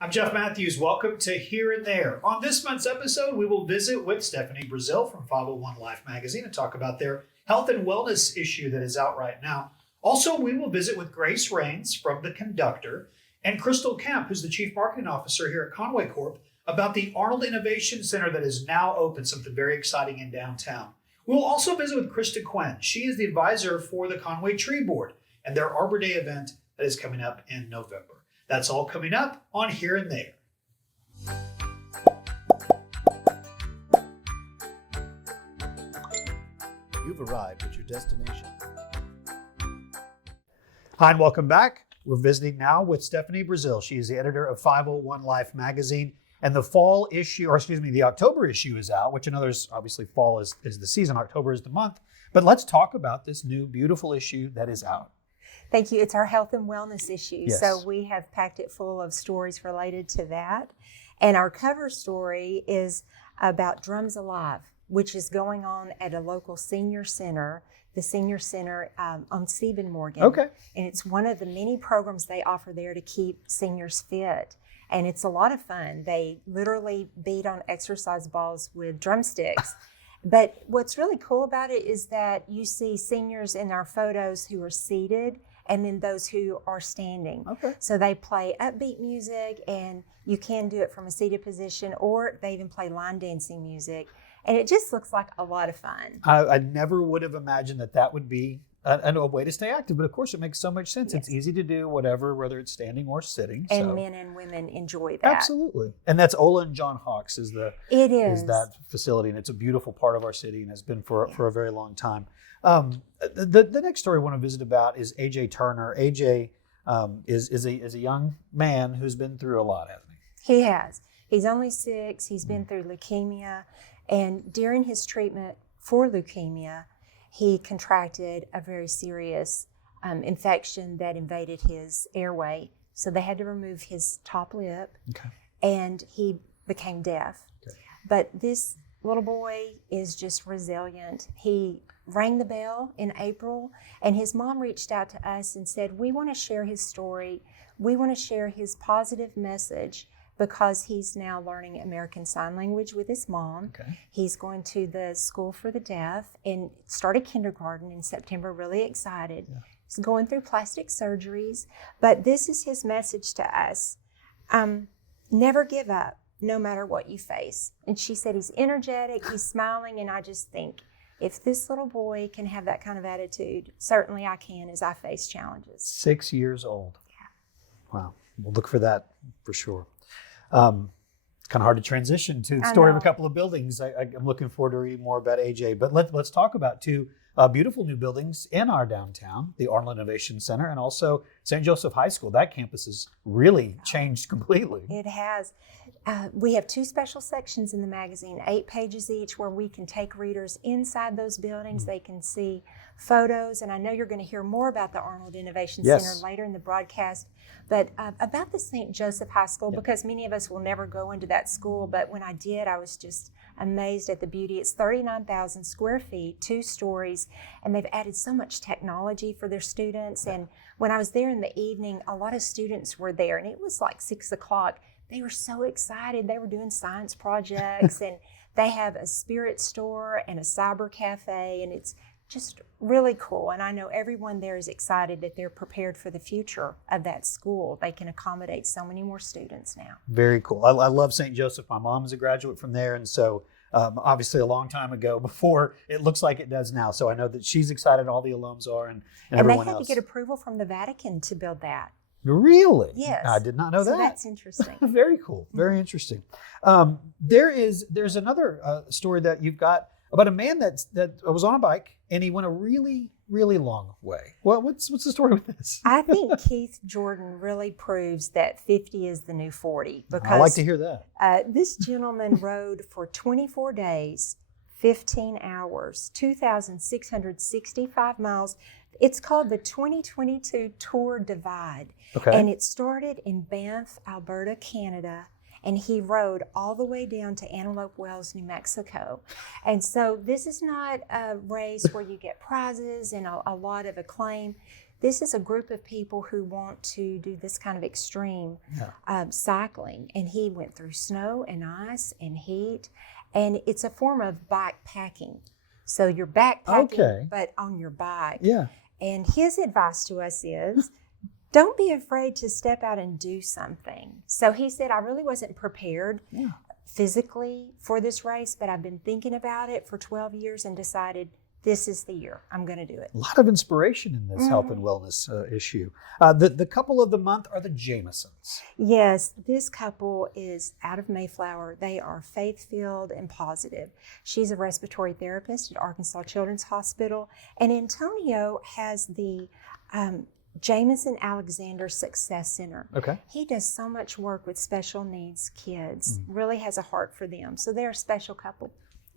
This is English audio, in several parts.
I'm Jeff Matthews. Welcome to Here and There. On this month's episode, we will visit with Stephanie Brazil from 501 Life magazine and talk about their health and wellness issue that is out right now. Also, we will visit with Grace Rains from The Conductor and Crystal Kemp, who's the Chief Marketing Officer here at Conway Corp, about the Arnold Innovation Center that is now open, something very exciting in downtown. We'll also visit with Krista Quinn. She is the advisor for the Conway Tree Board and their Arbor Day event that is coming up in November. That's all coming up on Here and There. You've arrived at your destination. Hi, and welcome back. We're visiting now with Stephanie Brazil. She is the editor of 501 Life magazine, and the the October issue is out, which I know there's obviously fall is the season, October is the month. But let's talk about this new beautiful issue that is out. Thank you. It's our health and wellness issue. Yes. So we have packed it full of stories related to that. And our cover story is about Drums Alive, which is going on at a local senior center, the senior center on Stephen Morgan. Okay. And it's one of the many programs they offer there to keep seniors fit. And it's a lot of fun. They literally beat on exercise balls with drumsticks. But what's really cool about it is that you see seniors in our photos who are seated and then those who are standing. Okay. So they play upbeat music, and you can do it from a seated position, or they even play line dancing music. And it just looks like a lot of fun. I never would have imagined that would be a way to stay active, but of course it makes so much sense. Yes. It's easy to do whether it's standing or sitting. And so. men and women enjoy that. Absolutely. And that's Ola and John Hawks is that facility, and it's a beautiful part of our city and has been for a very long time. The next story I want to visit about is AJ Turner. AJ is a young man who's been through a lot, hasn't he? He has. He's only 6. He's been through leukemia. And during his treatment for leukemia, he contracted a very serious infection that invaded his airway. So they had to remove his top lip, and he became deaf. Okay. But this little boy is just resilient. He rang the bell in April, and his mom reached out to us and said, we want to share his story. We want to share his positive message, because he's now learning American Sign Language with his mom. Okay. He's going to the School for the Deaf and started kindergarten in September, really excited. Yeah. He's going through plastic surgeries, but this is his message to us. Never give up, no matter what you face. And she said he's energetic, he's smiling, and I just think, if this little boy can have that kind of attitude, certainly I can as I face challenges. 6 years old. Yeah. Wow. We'll look for that for sure. Kind of hard to transition to the story of a couple of buildings. I'm looking forward to reading more about AJ. But let's talk about two beautiful new buildings in our downtown, the Arnold Innovation Center and also St. Joseph High School. That campus has really changed completely. It has. We have 2 special sections in the magazine, 8 pages each, where we can take readers inside those buildings. They can see photos, and I know you're going to hear more about the Arnold Innovation Center later in the broadcast, but about the St. Joseph High School, because many of us will never go into that school, but when I did, I was just amazed at the beauty. It's 39,000 square feet, 2 stories, and they've added so much technology for their students. And when I was there in the evening, a lot of students were there, and it was like 6 o'clock. They were so excited. They were doing science projects, and they have a spirit store and a cyber cafe, and it's just really cool. And I know everyone there is excited that they're prepared for the future of that school. They can accommodate so many more students now. Very cool. I love St. Joseph. My mom is a graduate from there, and so obviously a long time ago, before it looks like it does now. So I know that she's excited, all the alums are, and everyone else. And they had to get approval from the Vatican to build that. Really? Yes. I did not know that. So that's interesting. Very cool. Very interesting. There's another story that you've got about a man that was on a bike and he went a really, really long way. Well, what's the story with this? I think Keith Jordan really proves that 50 is the new 40. Because I like to hear that. This gentleman rode for 24 days, 15 hours, 2,665 miles. It's called the 2022 Tour Divide. Okay. And it started in Banff, Alberta, Canada. And he rode all the way down to Antelope Wells, New Mexico. And so this is not a race where you get prizes and a lot of acclaim. This is a group of people who want to do this kind of extreme cycling. And he went through snow and ice and heat. And it's a form of bike packing. So you're backpacking, but on your bike. Yeah. And his advice to us is, don't be afraid to step out and do something. So he said, I really wasn't prepared physically for this race, but I've been thinking about it for 12 years and decided this is the year I'm going to do it. A lot of inspiration in this health and wellness issue. The couple of the month are the Jamesons. Yes, this couple is out of Mayflower. They are faith-filled and positive. She's a respiratory therapist at Arkansas Children's Hospital, and Antonio has the Jameson Alexander Success Center. Okay. He does so much work with special needs kids, really has a heart for them. So they're a special couple.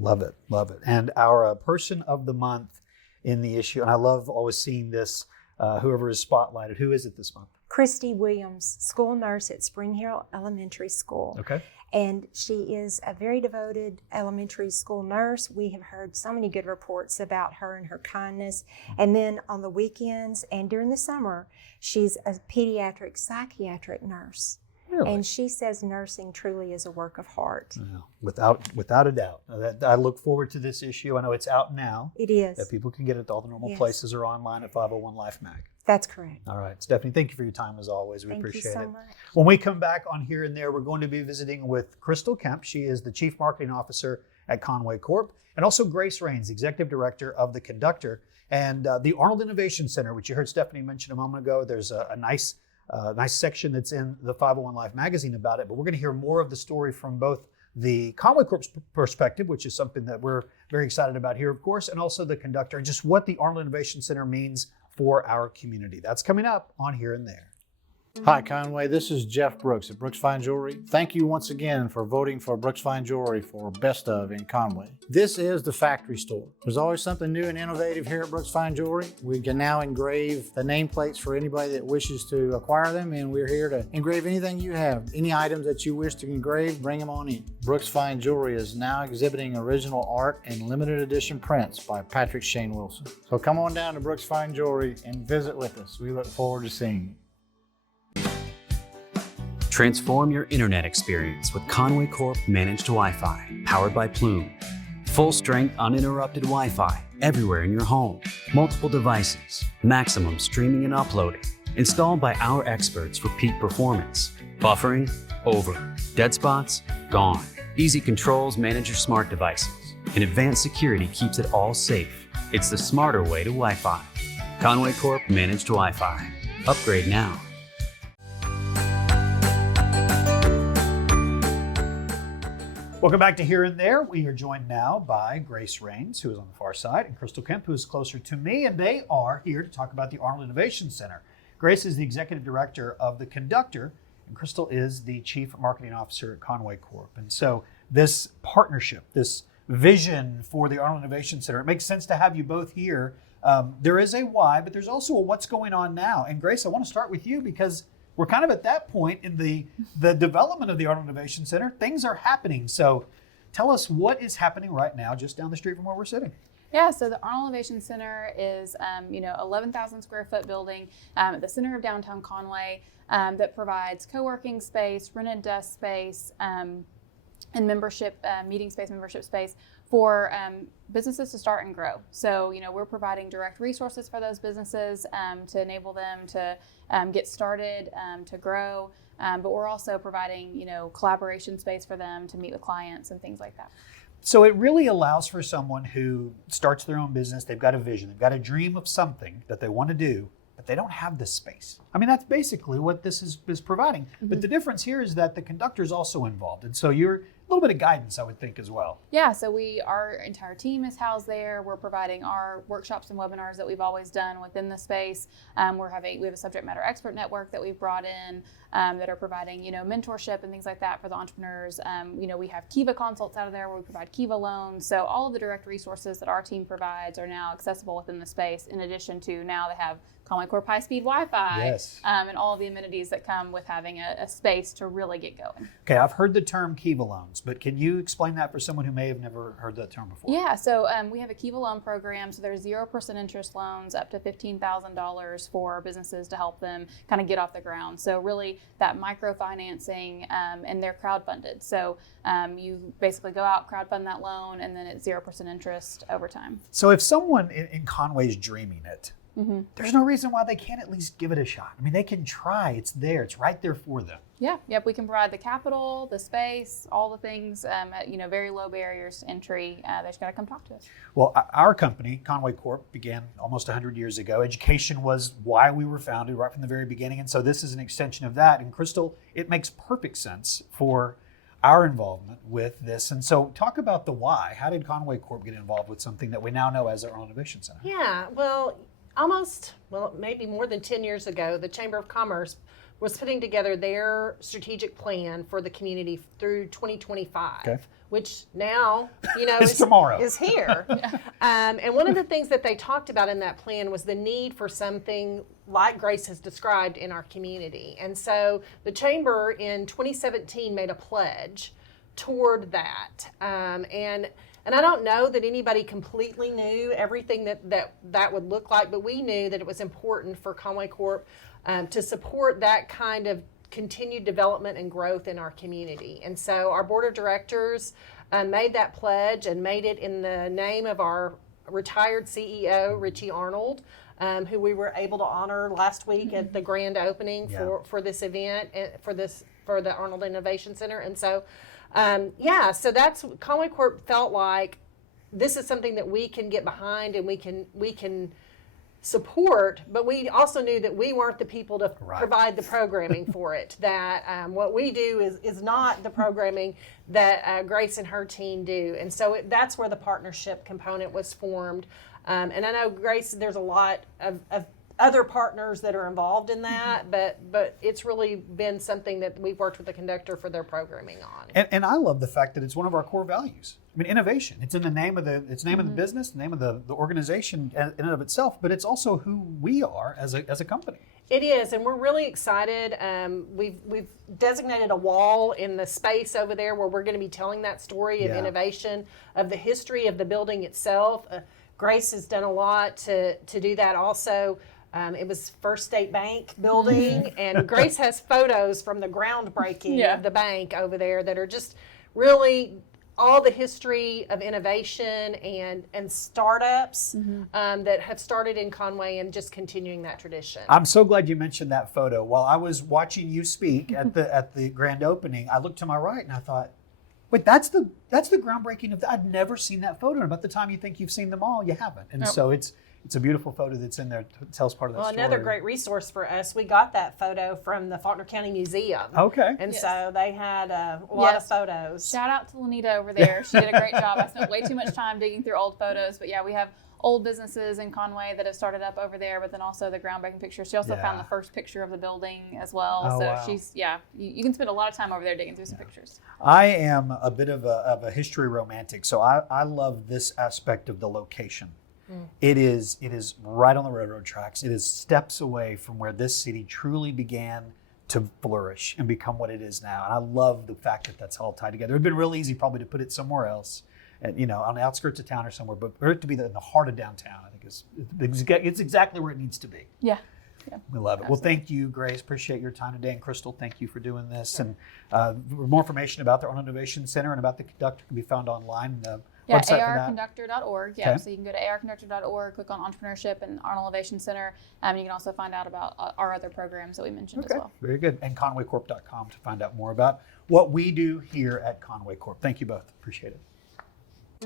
Love it, love it. And our person of the month in the issue, and I love always seeing this, whoever is spotlighted. Who is it this month? Christy Williams, school nurse at Spring Hill Elementary School. Okay. And she is a very devoted elementary school nurse. We have heard so many good reports about her and her kindness. And then on the weekends and during the summer, she's a pediatric psychiatric nurse. Really? And she says nursing truly is a work of heart. Yeah, without a doubt. I look forward to this issue. I know it's out now. It is. That people can get it at all the normal places or online at 501 Life Mag. That's correct. All right, Stephanie, thank you for your time as always. We appreciate it. Thank you so much. When we come back on Here and There, we're going to be visiting with Krista Quinn. She is the Chief Marketing Officer at Conway Corp, and also Grace Rains, Executive Director of The Conductor, and the Arnold Innovation Center, which you heard Stephanie mention a moment ago. There's a nice section that's in the 501 Life magazine about it, but we're going to hear more of the story from both the Conway Corp's perspective, which is something that we're very excited about here, of course, and also the Conductor, and just what the Arnold Innovation Center means for our community. That's coming up on Here and There. Hi, Conway. This is Jeff Brooks at Brooks Fine Jewelry. Thank you once again for voting for Brooks Fine Jewelry for Best of in Conway. This is the factory store. There's always something new and innovative here at Brooks Fine Jewelry. We can now engrave the nameplates for anybody that wishes to acquire them, and we're here to engrave anything you have. Any items that you wish to engrave, bring them on in. Brooks Fine Jewelry is now exhibiting original art and limited edition prints by Patrick Shane Wilson. So come on down to Brooks Fine Jewelry and visit with us. We look forward to seeing you. Transform your internet experience with Conway Corp Managed Wi-Fi, powered by Plume. Full strength, uninterrupted Wi-Fi everywhere in your home. Multiple devices, maximum streaming and uploading. Installed by our experts for peak performance. Buffering, over. Dead spots, gone. Easy controls manage your smart devices. And advanced security keeps it all safe. It's the smarter way to Wi-Fi. Conway Corp Managed Wi-Fi. Upgrade now. Welcome back to Here and There. We are joined now by Grace Rains, who is on the far side, and Krista Quinn, who is closer to me, and they are here to talk about the Arnold Innovation Center. Grace is the Executive Director of The Conductor, and Krista is the Chief Marketing Officer at Conway Corp. And so this partnership, this vision for the Arnold Innovation Center, it makes sense to have you both here. There is a why, but there's also a what's going on now. And Grace, I want to start with you because we're kind of at that point in the development of the Arnold Innovation Center. Things are happening. So tell us what is happening right now just down the street from where we're sitting. Yeah, so the Arnold Innovation Center is, 11,000 square foot building at the center of downtown Conway that provides co-working space, rented desk space, and membership, meeting space, membership space for businesses to start and grow. So, we're providing direct resources for those businesses to enable them to get started, to grow. But we're also providing, collaboration space for them to meet with clients and things like that. So it really allows for someone who starts their own business, they've got a vision, they've got a dream of something that they want to do, but they don't have the space. I mean, that's basically what this is providing. Mm-hmm. But the difference here is that the Conductor is also involved. And so you're a little bit of guidance, I would think, as well. Yeah, so our entire team is housed there. We're providing our workshops and webinars that we've always done within the space. We have a subject matter expert network that we've brought in that are providing, mentorship and things like that for the entrepreneurs. We have Kiva consults out of there where we provide Kiva loans. So all of the direct resources that our team provides are now accessible within the space. In addition to now they have Conway Corp high-speed Wi-Fi, yes, and all of the amenities that come with having a space to really get going. Okay, I've heard the term Kiva loans. loans, but can you explain that for someone who may have never heard that term before? Yeah, so we have a Kiva loan program. So there's 0% interest loans up to $15,000 for businesses to help them kind of get off the ground. So really that microfinancing, and they're crowdfunded. So you basically go out, crowdfund that loan, and then it's 0% interest over time. So if someone in Conway is dreaming it, there's no reason why they can't at least give it a shot. I mean, they can try. It's there. It's right there for them. Yeah, yep. We can provide the capital, the space, all the things at very low barriers to entry. They just got to come talk to us. Well, our company, Conway Corp, began almost 100 years ago. Education was why we were founded right from the very beginning, and so this is an extension of that. And Crystal, it makes perfect sense for our involvement with this. And so talk about the why. How did Conway Corp get involved with something that we now know as our own innovation center? Yeah, maybe more than 10 years ago, the Chamber of Commerce was putting together their strategic plan for the community through 2025, which now, is tomorrow. Is here. And one of the things that they talked about in that plan was the need for something like Grace has described in our community. And so the Chamber in 2017 made a pledge toward that. And I don't know that anybody completely knew everything that would look like, but we knew that it was important for Conway Corp to support that kind of continued development and growth in our community. And so our board of directors made that pledge and made it in the name of our retired CEO, Richie Arnold, who we were able to honor last week at the grand opening for this event, for the Arnold Innovation Center. And so so that's Conway Corp felt like this is something that we can get behind and we can support, but we also knew that we weren't the people to provide the programming for it. That what we do is not the programming that Grace and her team do, and so that's where the partnership component was formed. And I know Grace, there's a lot of other partners that are involved in that, but it's really been something that we've worked with the conductor for their programming on. And I love the fact that it's one of our core values. I mean, innovation. It's in the name of the name of the business, the name of the organization in and of itself, but it's also who we are as a company. It is, and we're really excited. We've designated a wall in the space over there where we're going to be telling that story of innovation, of the history of the building itself. Grace has done a lot to do that also. It was First State Bank building, and Grace has photos from the groundbreaking of the bank over there that are just really all the history of innovation and startups that have started in Conway and just continuing that tradition. I'm so glad you mentioned that photo. While I was watching you speak at the grand opening, I looked to my right and I thought, wait, that's the groundbreaking of that. I'd never seen that photo. And about the time you think you've seen them all, you haven't. And so it's a beautiful photo that's in there. Tells part of that story. Another great resource for us, we got that photo from the Faulkner County Museum. Okay. And so they had a lot of photos. Shout out to Lanita over there. She did a great job. I spent way too much time digging through old photos. But yeah, we have old businesses in Conway that have started up over there, but then also the groundbreaking pictures. She also found the first picture of the building as well. Oh, so wow. she's, you can spend a lot of time over there digging through some pictures. I am a bit of a history romantic, so I love this aspect of the location. It is right on the railroad tracks. It is steps away from where this city truly began to flourish and become what it is now. And I love the fact that that's all tied together. It'd been real easy probably to put it somewhere else, and, on the outskirts of town or somewhere, but for it to be in the heart of downtown, I think it's exactly where it needs to be. Yeah. We love it. Absolutely. Well, thank you, Grace. Appreciate your time today. And Crystal, thank you for doing this. And more information about their own innovation center and about the conductor can be found online. Yeah, website for that. arconductor.org. Yeah, so you can go to arconductor.org, click on Entrepreneurship and Arnold Innovation Center. You can also find out about our other programs that we mentioned as well. Very good. And conwaycorp.com to find out more about what we do here at Conway Corp. Thank you both. Appreciate it.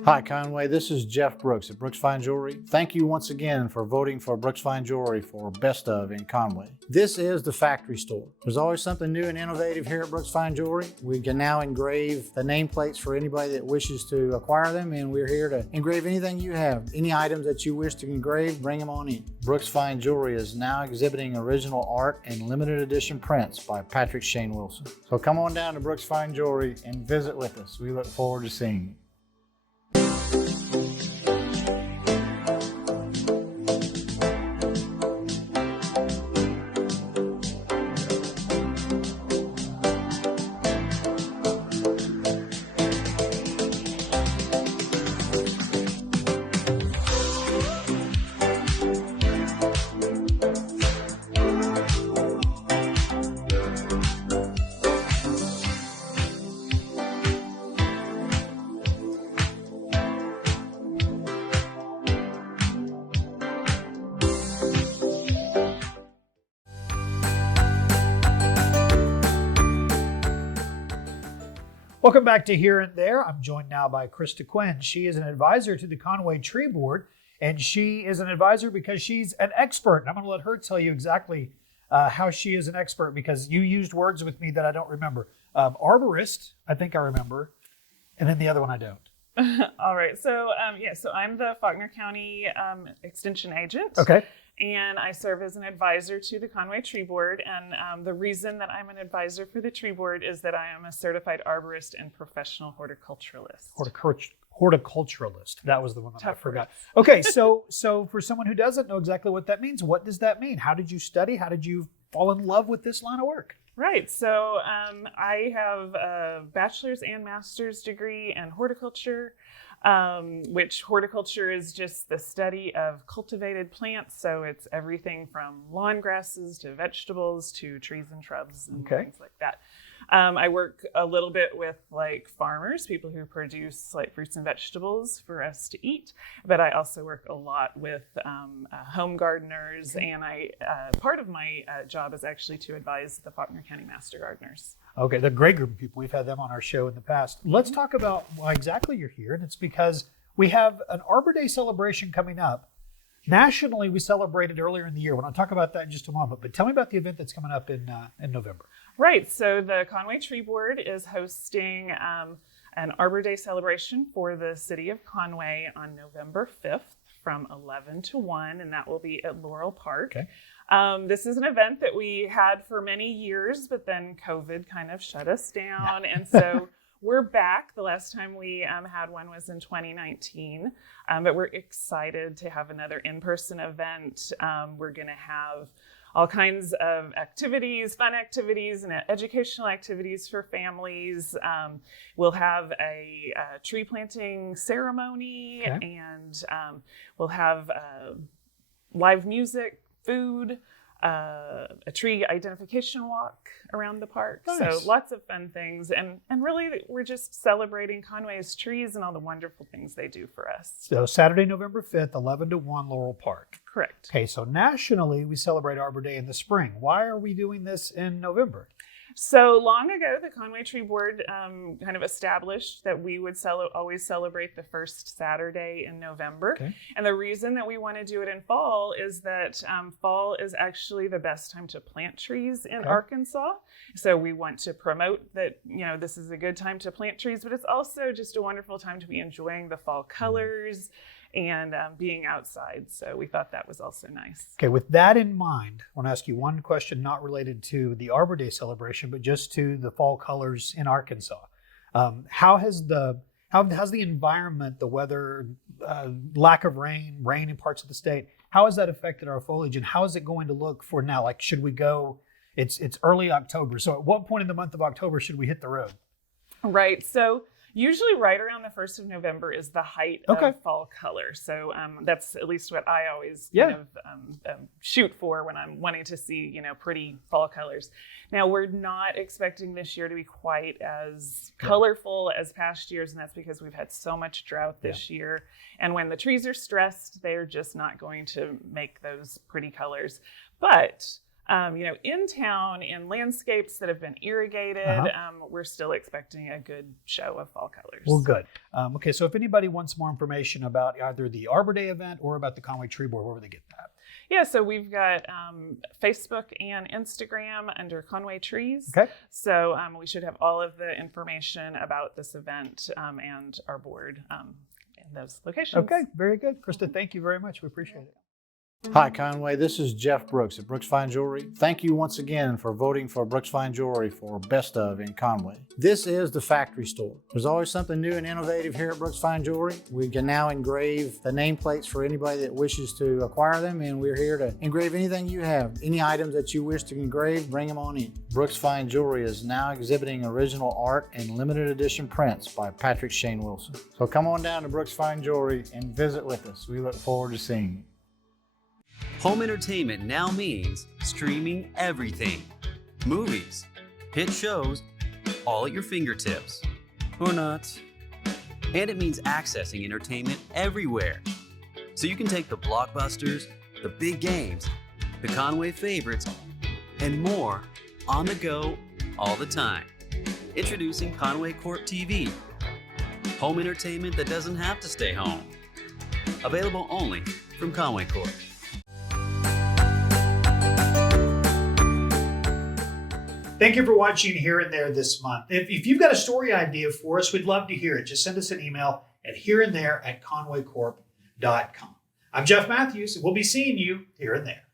Hi, Conway. This is Jeff Brooks at Brooks Fine Jewelry. Thank you once again for voting for Brooks Fine Jewelry for Best of in Conway. This is the factory store. There's always something new and innovative here at Brooks Fine Jewelry. We can now engrave the nameplates for anybody that wishes to acquire them, and we're here to engrave anything you have. Any items that you wish to engrave, bring them on in. Brooks Fine Jewelry is now exhibiting original art and limited edition prints by Patrick Shane Wilson. So come on down to Brooks Fine Jewelry and visit with us. We look forward to seeing you. Welcome back to Here and There. I'm joined now by Krista Quinn. She is an advisor to the Conway Tree Board, and she is an advisor because she's an expert. And I'm going to let her tell you exactly how she is an expert, because you used words with me that I don't remember. Arborist, I think I remember, and then the other one I don't. All right. So I'm the Faulkner County Extension Agent. Okay. And I serve as an advisor to the Conway Tree Board. And the reason that I'm an advisor for the Tree Board is that I am a certified arborist and professional horticulturalist. Horticulturalist. That was the one that I Tough forgot. words. Okay, so for someone who doesn't know exactly what that means, what does that mean? How did you study? How did you fall in love with this line of work? Right. So I have a bachelor's and master's degree in horticulture, which horticulture is just the study of cultivated plants. So it's everything from lawn grasses to vegetables to trees and shrubs and things like that. I work a little bit with like farmers, people who produce like fruits and vegetables for us to eat. But I also work a lot with home gardeners, and part of my job is actually to advise the Faulkner County Master Gardeners. Okay, they're a great group of people. We've had them on our show in the past. Let's talk about why exactly you're here, and it's because we have an Arbor Day celebration coming up. Nationally, we celebrated earlier in the year. We're going to talk about that in just a moment, but tell me about the event that's coming up in November. Right. So the Conway Tree Board is hosting an Arbor Day celebration for the city of Conway on November 5th from 11 to 1, and that will be at Laurel Park. Okay. This is an event that we had for many years, but then COVID kind of shut us down. And so we're back. The last time we had one was in 2019, but we're excited to have another in-person event. We're going to have all kinds of activities, fun activities, and educational activities for families. We'll have a tree planting ceremony, and we'll have live music, food, a tree identification walk around the park. Nice. So lots of fun things. And really, we're just celebrating Conway's trees and all the wonderful things they do for us. So Saturday, November 5th, 11 to 1, Laurel Park. Correct. Okay, so nationally, we celebrate Arbor Day in the spring. Why are we doing this in November? So long ago, the Conway Tree Board kind of established that we would always celebrate the first Saturday in November. Okay. And the reason that we want to do it in fall is that fall is actually the best time to plant trees in Arkansas. So we want to promote that, this is a good time to plant trees, but it's also just a wonderful time to be enjoying the fall colors and being outside. So we thought that was also nice. Okay, with that in mind, I want to ask you one question not related to the Arbor Day celebration, but just to the fall colors in Arkansas. How has the environment, the weather, lack of rain in parts of the state, how has that affected our foliage, and how is it going to look for now? Like, should we go, it's early October, so at what point in the month of October should we hit the road? Right, so usually right around the 1st of November is the height of fall color. So that's at least what I always kind of shoot for when I'm wanting to see, pretty fall colors. Now, we're not expecting this year to be quite as colorful as past years, and that's because we've had so much drought this year. And when the trees are stressed, they're just not going to make those pretty colors. But in town, in landscapes that have been irrigated, we're still expecting a good show of fall colors. Well, good. Okay, so if anybody wants more information about either the Arbor Day event or about the Conway Tree Board, where would they get that? Yeah, so we've got Facebook and Instagram under Conway Trees. Okay. So we should have all of the information about this event and our board in those locations. Okay, very good. Krista, thank you very much. We appreciate it. Hi, Conway. This is Jeff Brooks at Brooks Fine Jewelry. Thank you once again for voting for Brooks Fine Jewelry for Best of in Conway. This is the factory store. There's always something new and innovative here at Brooks Fine Jewelry. We can now engrave the nameplates for anybody that wishes to acquire them, and we're here to engrave anything you have. Any items that you wish to engrave, bring them on in. Brooks Fine Jewelry is now exhibiting original art and limited edition prints by Patrick Shane Wilson. So come on down to Brooks Fine Jewelry and visit with us. We look forward to seeing you. Home entertainment now means streaming everything. Movies, hit shows, all at your fingertips. Or not. And it means accessing entertainment everywhere. So you can take the blockbusters, the big games, the Conway favorites, and more on the go all the time. Introducing Conway Corp TV. Home entertainment that doesn't have to stay home. Available only from Conway Corp. Thank you for watching Here and There this month. If you've got a story idea for us, we'd love to hear it. Just send us an email at hereandthere@conwaycorp.com. I'm Jeff Matthews, and we'll be seeing you here and there.